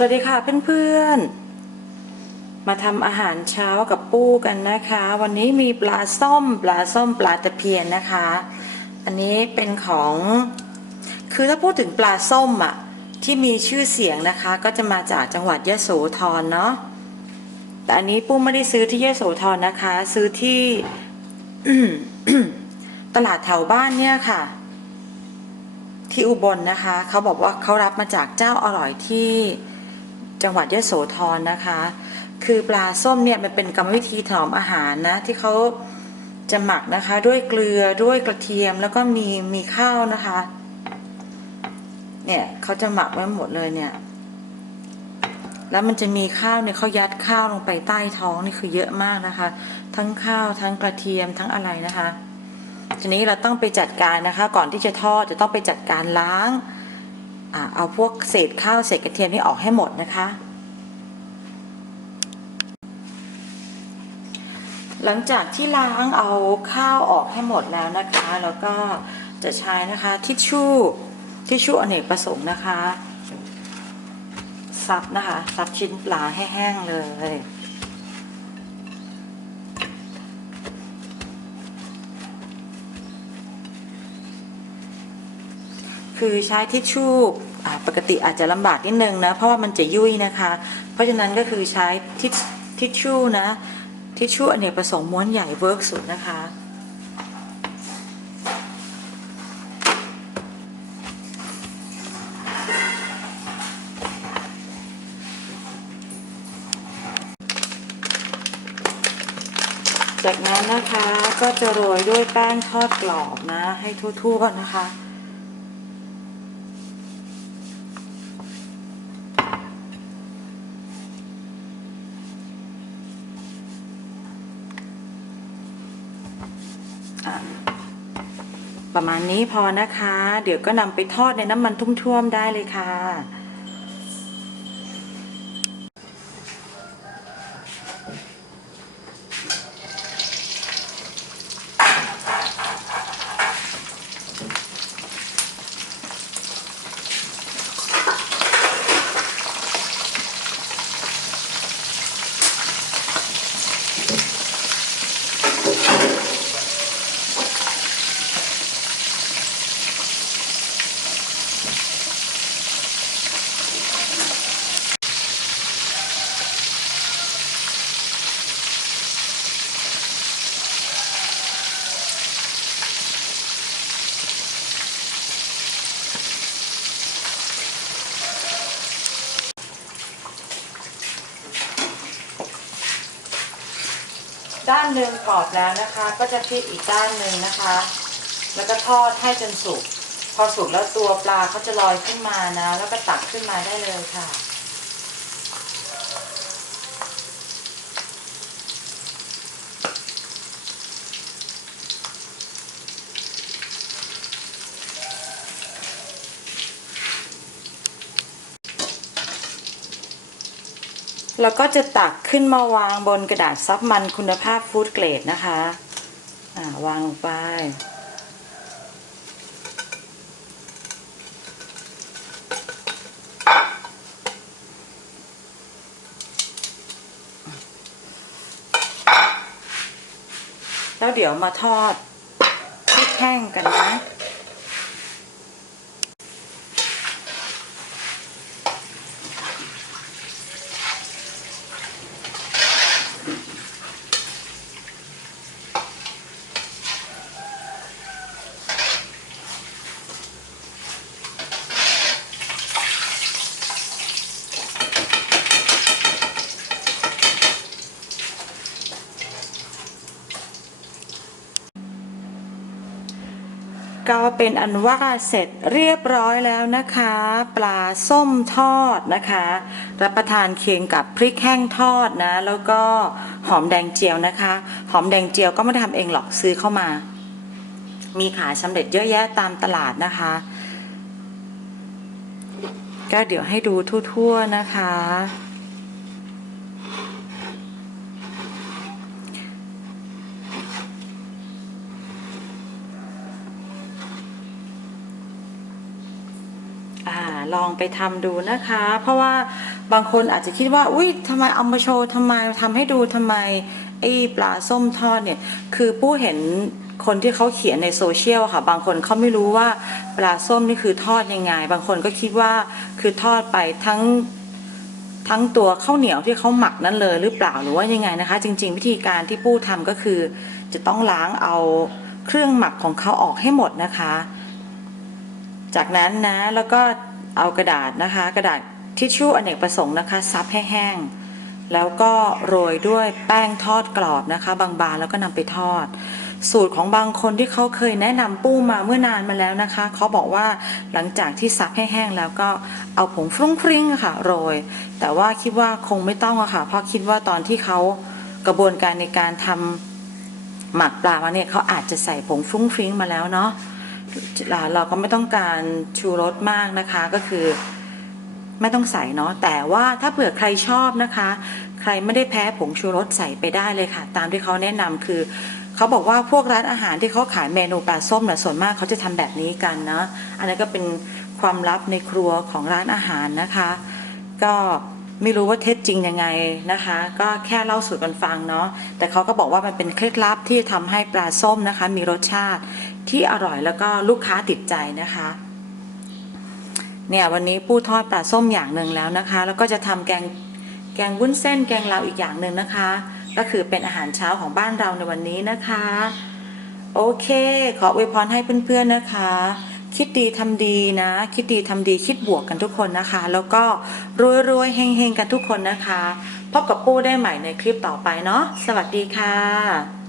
สวัสดีค่ะเพื่อนๆ มาทำอาหารเช้ากับปู้กันนะคะ วันนี้มีปลาส้มปลาส้มปลาตะเพียนนะคะ อันนี้เป็นของ คือถ้าพูดถึงปลาส้มอะที่มีชื่อเสียงนะคะ ก็จะมาจากจังหวัดยะโสธรเนาะแต่อันนี้ปู้ไม่ได้ซื้อที่ยะโสธรนะคะ ซื้อที่ตลาดแถวบ้านเนี่ยค่ะ ที่อุบลนะคะ เขาบอกว่าเขารับมาจากเจ้าอร่อยที่ จังหวัดยะโสธรนะคะ คือปลาส้มเนี่ยมันเป็นกรรมวิธีถนอมอาหารนะที่เขาจะหมักนะคะด้วยเกลือด้วยกระเทียมแล้วก็มีมีข้าวนะคะ เนี่ยเขาจะหมักไว้หมดเลยเนี่ย แล้วมันจะมีข้าวเนี่ยเขายัดข้าวลงไปใต้ท้องนี่คือเยอะมากนะคะ ทั้งข้าวทั้งกระเทียมทั้งอะไรนะคะ ทีนี้เราต้องไปจัดการนะคะ ก่อนที่จะทอดจะต้องไปจัดการล้าง เอาพวกเศษข้าวเศษกระเทียมนี่ออกให้หมดนะคะ หลังจากที่ล้างเอาข้าวออกให้หมดแล้วนะคะ แล้วก็จะใช้นะคะทิชชู่ทิชชู่อเนกประสงค์นะคะซับนะคะซับชิ้นปลาให้แห้งเลยคือใช้ทิชชู่ ปกติอาจจะลำบากนิดนึงนะ เพราะว่ามันจะยุ่ยนะคะ เพราะฉะนั้นก็คือใช้ทิชทิชชู่นะ ทิชชู่อเนกประสงค์ม้วนใหญ่เวิร์กสุดนะคะจากนั้นนะคะก็จะโรยด้วยแป้งทอดกรอบนะ ให้ทั่วๆนะคะ ประมาณนี้พอนะคะ เดี๋ยวก็นำไปทอดในน้ำมันทุ่มๆได้เลยค่ะ ด้านหนึ่งกรอบแล้วนะคะ ก็จะพลิกอีกด้านหนึ่งนะคะ แล้วก็ทอดให้จนสุก พอสุกแล้วตัวปลาเขาจะลอยขึ้นมานะ แล้วก็ตักขึ้นมาได้เลยค่ะ แล้วก็จะตักขึ้นมาวางบนกระดาษซับมันคุณภาพฟู้ดเกรดนะคะาวางลงไป แล้วเดี๋ยวมาทอดพริกแห้งกันนะ ก็เป็นอันว่าเสร็จเรียบร้อยแล้วนะคะ ปลาส้มทอดนะคะ รับประทานเคียงกับพริกแห้งทอดนะ แล้วก็หอมแดงเจียวนะคะ หอมแดงเจียวก็ไม่ได้ทำเองหรอกซื้อเข้ามา มีขายสำเร็จเยอะแยะตามตลาดนะคะ ก็เดี๋ยวให้ดูทั่วๆนะคะ ลองไปทำดูนะคะ เพราะว่าบางคนอาจจะคิดว่าอุ้ยทำไมเอามาโชว์ทำไมทำให้ดูทำไมไอ้ปลาส้มทอดเนี่ยคือผู้เห็นคนที่เขาเขียนในโซเชียลค่ะ บางคนเขาไม่รู้ว่าปลาส้มนี่คือทอดยังไง บางคนก็คิดว่าคือทอดไปทั้งทั้งตัวข้าวเหนียวที่เขาหมักนั้นเลยหรือเปล่าหรือว่ายังไงนะคะ จริง ๆ วิธีการที่ปู้ทำก็คือ จะต้องล้างเอาเครื่องหมักของเขาออกให้หมดนะคะ จากนั้นนะแล้วก็ เอากระดาษนะคะ กระดาษทิชชู่อเนกประสงค์นะคะ ซับให้แห้ง แล้วก็โรยด้วยแป้งทอดกรอบนะคะ บางๆแล้วก็นำไปทอด สูตรของบางคนที่เขาเคยแนะนำปู้มาเมื่อนานมาแล้วนะคะ เขาบอกว่าหลังจากที่ซับให้แห้งแล้วก็เอาผงฟรุ้งฟริ้งะค่ะโรย แต่ว่าคิดว่าคงไม่ต้องอะค่ะ เพราะคิดว่าตอนที่เขากระบวนการในการทำหมักปลามาเนี่ยเขาอาจจะใส่ผงฟรุ้งฟริ้งมาแล้วเนาะ เราก็ไม่ต้องการชูรสมากนะคะก็คือไม่ต้องใส่เนาะแต่ว่าถ้าเผื่อใครชอบนะคะ ใครไม่ได้แพ้ผงชูรสใส่ไปได้เลยค่ะ ตามที่เขาแนะนำคือเขาบอกว่าพวกร้านอาหารที่เขาขายเมนูปลาส้มเนี่ยส่วนมากเขาจะทำแบบนี้กันนะอันนั้นก็เป็นความลับในครัวของร้านอาหารนะคะ ก็ไม่รู้ว่าเท็จจริงยังไงนะคะ ก็แค่เล่าสู่กันฟังเนาะแต่เขาก็บอกว่ามันเป็นเคล็ดลับที่ทำให้ปลาส้มนะคะ มีรสชาติ ที่อร่อยแล้วก็ลูกค้าติดใจนะคะ เนี่ยวันนี้ปูทอดปลาส้มอย่างหนึ่งแล้วนะคะ แล้วก็จะทำแกงแกงวุ้นเส้นแกงลาวอีกอย่างหนึ่งนะคะ ก็คือเป็นอาหารเช้าของบ้านเราในวันนี้นะคะ โอเค ขออวยพรให้เพื่อนๆนะคะ คิดดีทำดีนะ คิดดีทำดีคิดบวกกันทุกคนนะคะ แล้วก็รวยๆเฮงๆกันทุกคนนะคะ พบกับปู้ได้ใหม่ในคลิปต่อไปเนาะสวัสดีค่ะ